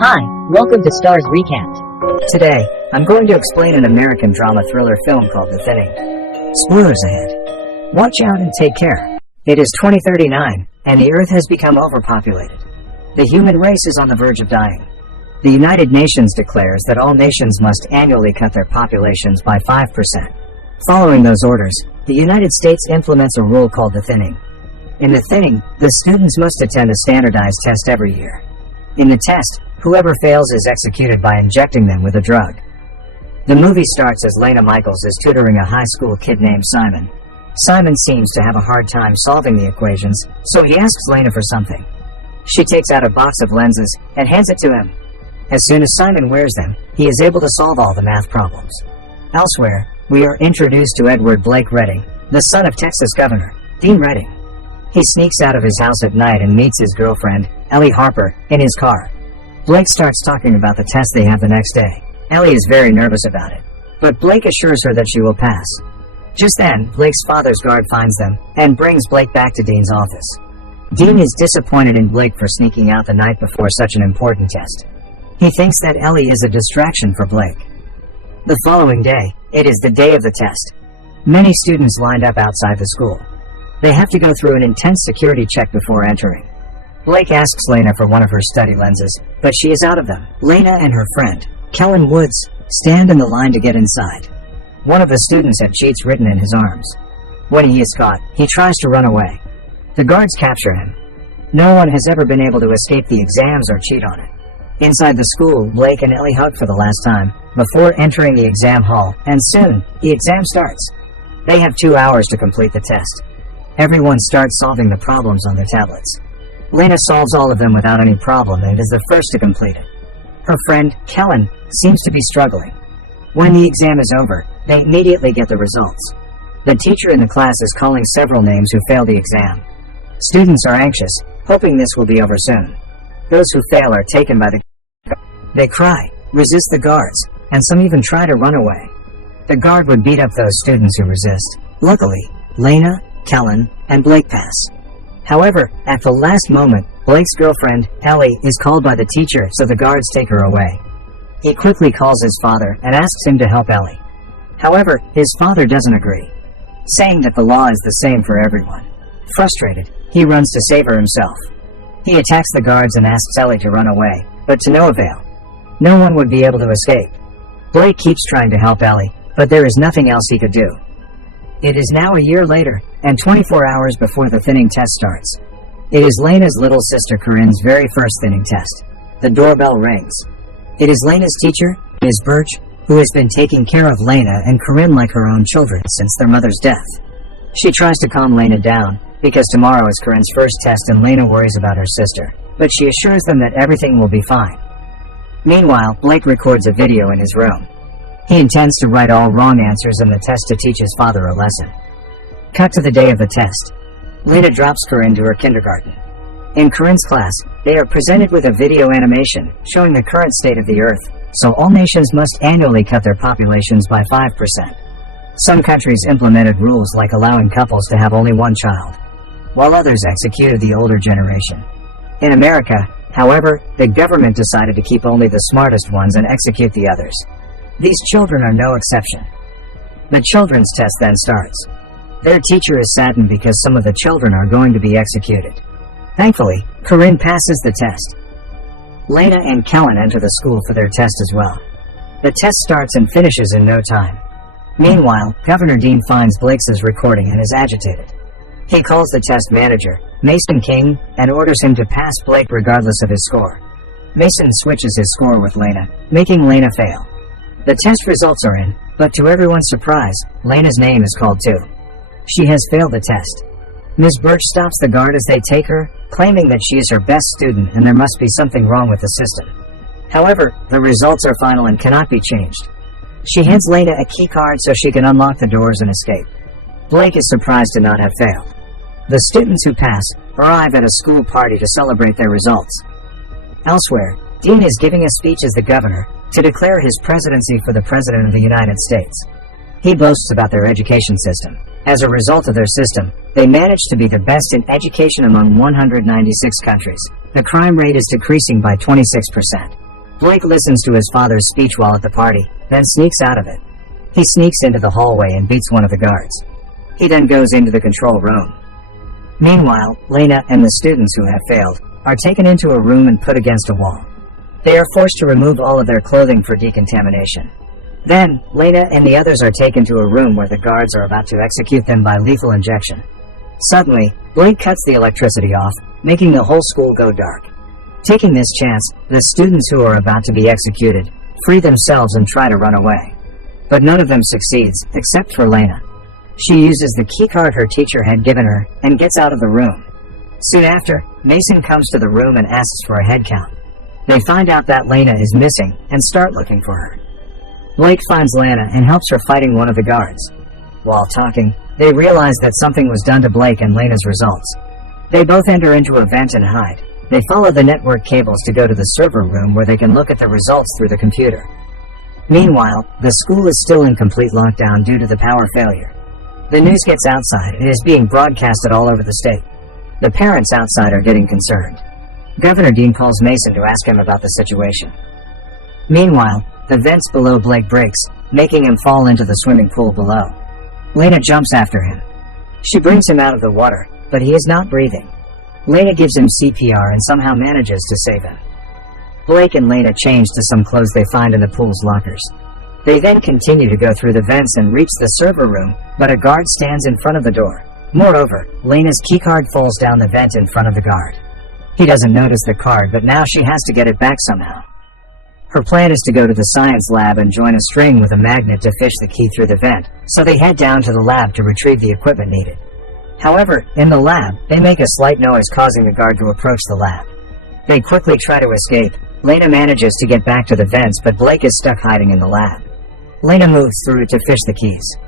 Hi, welcome to Starz Recapped. Today, I'm going to explain an American drama thriller film called The Thinning. Spoilers ahead. Watch out and take care. It is 2039, and the Earth has become overpopulated. The human race is on the verge of dying. The United Nations declares that all nations must annually cut their populations by 5%. Following those orders, the United States implements a rule called The Thinning. In The Thinning, the students must attend a standardized test every year. In the test, whoever fails is executed by injecting them with a drug. The movie starts as Lena Michaels is tutoring a high school kid named Simon. Simon seems to have a hard time solving the equations, so he asks Lena for something. She takes out a box of lenses and hands it to him. As soon as Simon wears them, he is able to solve all the math problems. Elsewhere, we are introduced to Edward Blake Redding, the son of Texas Governor Dean Redding. He sneaks out of his house at night and meets his girlfriend, Ellie Harper, in his car. Blake starts talking about the test they have the next day. Ellie is very nervous about it, but Blake assures her that she will pass. Just then, Blake's father's guard finds them and brings Blake back to Dean's office. Dean is disappointed in Blake for sneaking out the night before such an important test. He thinks that Ellie is a distraction for Blake. The following day, it is the day of the test. Many students lined up outside the school. They have to go through an intense security check before entering. Blake asks Lena for one of her study lenses, but she is out of them. Lena and her friend, Kellen Woods, stand in the line to get inside. One of the students had cheats written in his arms. When he is caught, he tries to run away. The guards capture him. No one has ever been able to escape the exams or cheat on it. Inside the school, Blake and Ellie hug for the last time, before entering the exam hall, and soon, the exam starts. They have 2 hours to complete the test. Everyone starts solving the problems on their tablets. Lena solves all of them without any problem and is the first to complete it. Her friend, Kellen, seems to be struggling. When the exam is over, they immediately get the results. The teacher in the class is calling several names who failed the exam. Students are anxious, hoping this will be over soon. Those who fail are taken by the... They cry, resist the guards, and some even try to run away. The guard would beat up those students who resist. Luckily, Lena, Kellen, and Blake pass. However, at the last moment, Blake's girlfriend, Ellie, is called by the teacher, so the guards take her away. He quickly calls his father and asks him to help Ellie. However, his father doesn't agree, saying that the law is the same for everyone. Frustrated, he runs to save her himself. He attacks the guards and asks Ellie to run away, but to no avail. No one would be able to escape. Blake keeps trying to help Ellie, but there is nothing else he could do. It is now a year later, and 24 hours before the thinning test starts. It is Lena's little sister Corinne's very first thinning test. The doorbell rings. It is Lena's teacher, Ms. Birch, who has been taking care of Lena and Corinne like her own children since their mother's death. She tries to calm Lena down, because tomorrow is Corinne's first test and Lena worries about her sister, but she assures them that everything will be fine. Meanwhile, Blake records a video in his room. He intends to write all wrong answers in the test to teach his father a lesson. Cut to the day of the test. Lena drops Corinne to her kindergarten. In Corinne's class, they are presented with a video animation showing the current state of the Earth, so all nations must annually cut their populations by 5%. Some countries implemented rules like allowing couples to have only one child, while others executed the older generation. In America, however, the government decided to keep only the smartest ones and execute the others. These children are no exception. The children's test then starts. Their teacher is saddened because some of the children are going to be executed. Thankfully, Corinne passes the test. Lena and Kellen enter the school for their test as well. The test starts and finishes in no time. Meanwhile, Governor Dean finds Blake's recording and is agitated. He calls the test manager, Mason King, and orders him to pass Blake regardless of his score. Mason switches his score with Lena, making Lena fail. The test results are in, but to everyone's surprise, Lena's name is called too. She has failed the test. Ms. Birch stops the guard as they take her, claiming that she is her best student and there must be something wrong with the system. However, the results are final and cannot be changed. She hands Lena a key card so she can unlock the doors and escape. Blake is surprised to not have failed. The students who pass arrive at a school party to celebrate their results. Elsewhere, Dean is giving a speech as the governor to declare his presidency for the President of the United States. He boasts about their education system. As a result of their system, they managed to be the best in education among 196 countries. The crime rate is decreasing by 26%. Blake listens to his father's speech while at the party, then sneaks out of it. He sneaks into the hallway and beats one of the guards. He then goes into the control room. Meanwhile, Lena and the students who have failed are taken into a room and put against a wall. They are forced to remove all of their clothing for decontamination. Then, Lena and the others are taken to a room where the guards are about to execute them by lethal injection. Suddenly, Blake cuts the electricity off, making the whole school go dark. Taking this chance, the students who are about to be executed free themselves and try to run away. But none of them succeeds, except for Lena. She uses the keycard her teacher had given her and gets out of the room. Soon after, Mason comes to the room and asks for a head count. They find out that Lena is missing and start looking for her. Blake finds Lena and helps her fighting one of the guards. While talking, they realize that something was done to Blake and Lena's results. They both enter into a vent and hide. They follow the network cables to go to the server room where they can look at the results through the computer. Meanwhile, the school is still in complete lockdown due to the power failure. The news gets outside and is being broadcasted all over the state. The parents outside are getting concerned. Governor Dean calls Mason to ask him about the situation. Meanwhile, the vents below Blake breaks, making him fall into the swimming pool below. Lena jumps after him. She brings him out of the water, but he is not breathing. Lena gives him CPR and somehow manages to save him. Blake and Lena change to some clothes they find in the pool's lockers. They then continue to go through the vents and reach the server room, but a guard stands in front of the door. Moreover, Lena's keycard falls down the vent in front of the guard. He doesn't notice the card, but now she has to get it back somehow. Her plan is to go to the science lab and join a string with a magnet to fish the key through the vent, so they head down to the lab to retrieve the equipment needed. However, in the lab, they make a slight noise causing the guard to approach the lab. They quickly try to escape. Lena manages to get back to the vents, but Blake is stuck hiding in the lab. Lena moves through to fish the keys.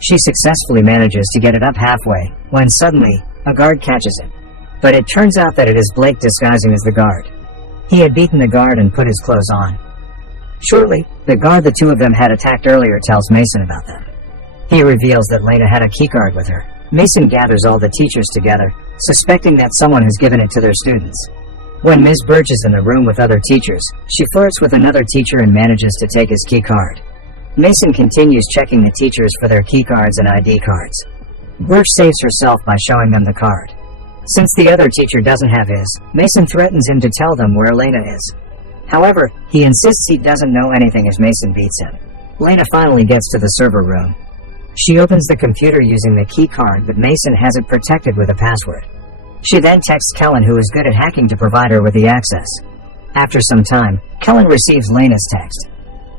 She successfully manages to get it up halfway, when suddenly, a guard catches it. But it turns out that it is Blake disguising as the guard. He had beaten the guard and put his clothes on. Shortly, the guard the two of them had attacked earlier tells Mason about them. He reveals that Lena had a keycard with her. Mason gathers all the teachers together, suspecting that someone has given it to their students. When Ms. Birch is in the room with other teachers, she flirts with another teacher and manages to take his keycard. Mason continues checking the teachers for their keycards and ID cards. Birch saves herself by showing them the card. Since the other teacher doesn't have his, Mason threatens him to tell them where Lena is. However, he insists he doesn't know anything as Mason beats him. Lena finally gets to the server room. She opens the computer using the key card, but Mason has it protected with a password. She then texts Kellen, who is good at hacking, to provide her with the access. After some time, Kellen receives Lena's text.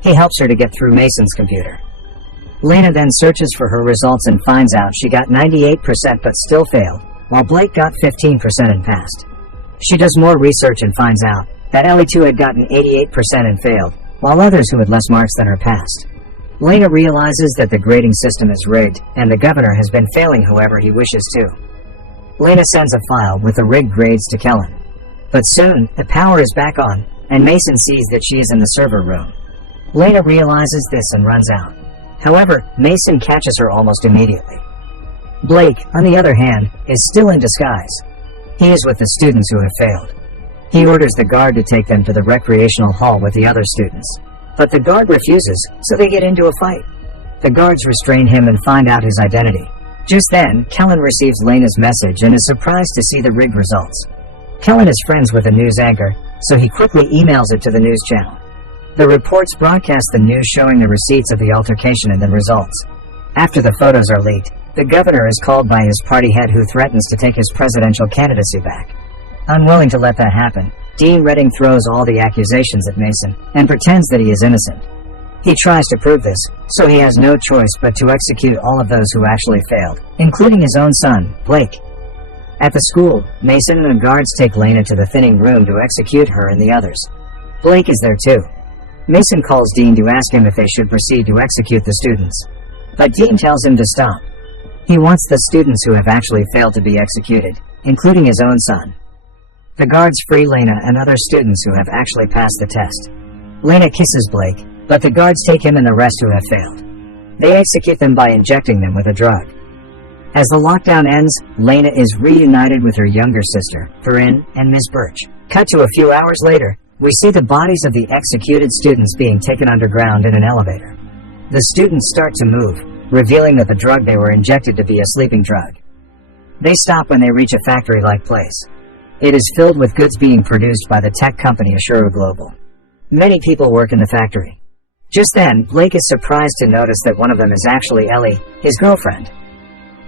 He helps her to get through Mason's computer. Lena then searches for her results and finds out she got 98% but still failed, while Blake got 15% and passed. She does more research and finds out that Ellie too had gotten 88% and failed, while others who had less marks than her passed. Lena realizes that the grading system is rigged, and the governor has been failing whoever he wishes to. Lena sends a file with the rigged grades to Kellen. But soon, the power is back on, and Mason sees that she is in the server room. Lena realizes this and runs out. However, Mason catches her almost immediately. Blake, on the other hand, is still in disguise. He is with the students who have failed. He orders the guard to take them to the recreational hall with the other students. But the guard refuses, so they get into a fight. The guards restrain him and find out his identity. Just then, Kellen receives Lena's message and is surprised to see the rigged results. Kellen is friends with a news anchor, so he quickly emails it to the news channel. The reports broadcast the news showing the receipts of the altercation and the results. After the photos are leaked, the governor is called by his party head, who threatens to take his presidential candidacy back. Unwilling to let that happen, Dean Redding throws all the accusations at Mason and pretends that he is innocent. He tries to prove this, so he has no choice but to execute all of those who actually failed, including his own son, Blake. At the school, Mason and the guards take Lena to the thinning room to execute her and the others. Blake is there too. Mason calls Dean to ask him if they should proceed to execute the students. But Dean tells him to stop. He wants the students who have actually failed to be executed, including his own son. The guards free Lena and other students who have actually passed the test. Lena kisses Blake, but the guards take him and the rest who have failed. They execute them by injecting them with a drug. As the lockdown ends, Lena is reunited with her younger sister, Corinne, and Ms. Birch. Cut to a few hours later, We see the bodies of the executed students being taken underground in an elevator. The students start to move, revealing that the drug they were injected to be a sleeping drug. They stop when they reach a factory-like place. It is filled with goods being produced by the tech company Ashura Global. Many people work in the factory. Just then, Blake is surprised to notice that one of them is actually Ellie, his girlfriend.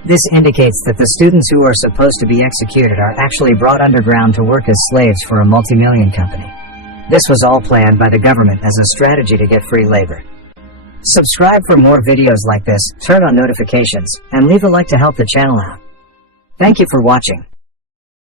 This indicates that the students who are supposed to be executed are actually brought underground to work as slaves for a multi-million company. This was all planned by the government as a strategy to get free labor. Subscribe for more videos like this, turn on notifications, and leave a like to help the channel out. Thank you for watching.